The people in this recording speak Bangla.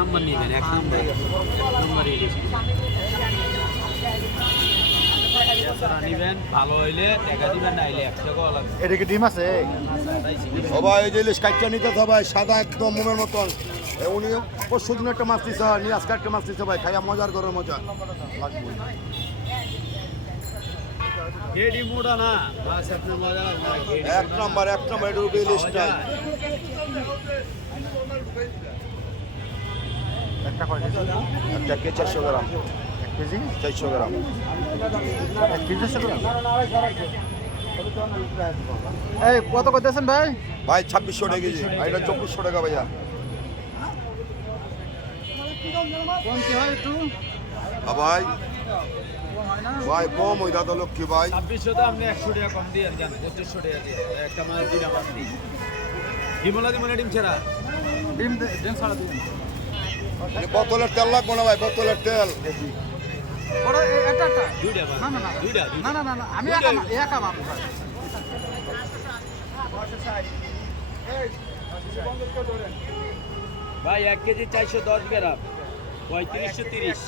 নম্বর নেবেন, এক নম্বর ইলিশ নিবেন। ভালো হইলে টাকা দিবেন, না হইলে 1 টাকাও লাগবে। এটা কি ডিম আছে? সবাই এই যে ইলিশ কাইটটা নিতে সবাই সাদা একদম মোমের মতন। উনি পরশু দিন একটা মাছ দিচ্ছে, নিয়ে আজকে একটা মাছ দিচ্ছে ভাই, খাইয়া মজার করে মজা লাগবে। গেডি মোড়া না, বাস আপনার মজা লাগবে। এক নম্বর এটা রুবি ইলিশটাই। একটা কয় কেজি? একটা কে 400 গ্রাম, 1 কেজি 400 গ্রাম। 1 কেজি 400 গ্রাম। এই কত করতেছেন ভাই? ভাই 2600 টাকা কেজি, আর এটা 2400 টাকা ভাইয়া। কম কি হয় একটু? ভাই কম হয় না? ভাই কম ওই দাদা লক্ষ্মী ভাই। 2600 তো আপনি 100 টাকা কম দিয়ে যান, 2500 টাকা দিয়ে একটা মাছ দিলাম আপনি। ডিমলা দি মনে ডিম ছাড়া ডিম ছাড়া দিন। বোতলের তেল লাগবো না ভাই, বোতলের তেল। ওটা এটা দুইটা ভাই, না না না দুইটা না না না আমি একা মানুষ ভাই। ভাই 1 কেজি 410 গ্রাম, 3530।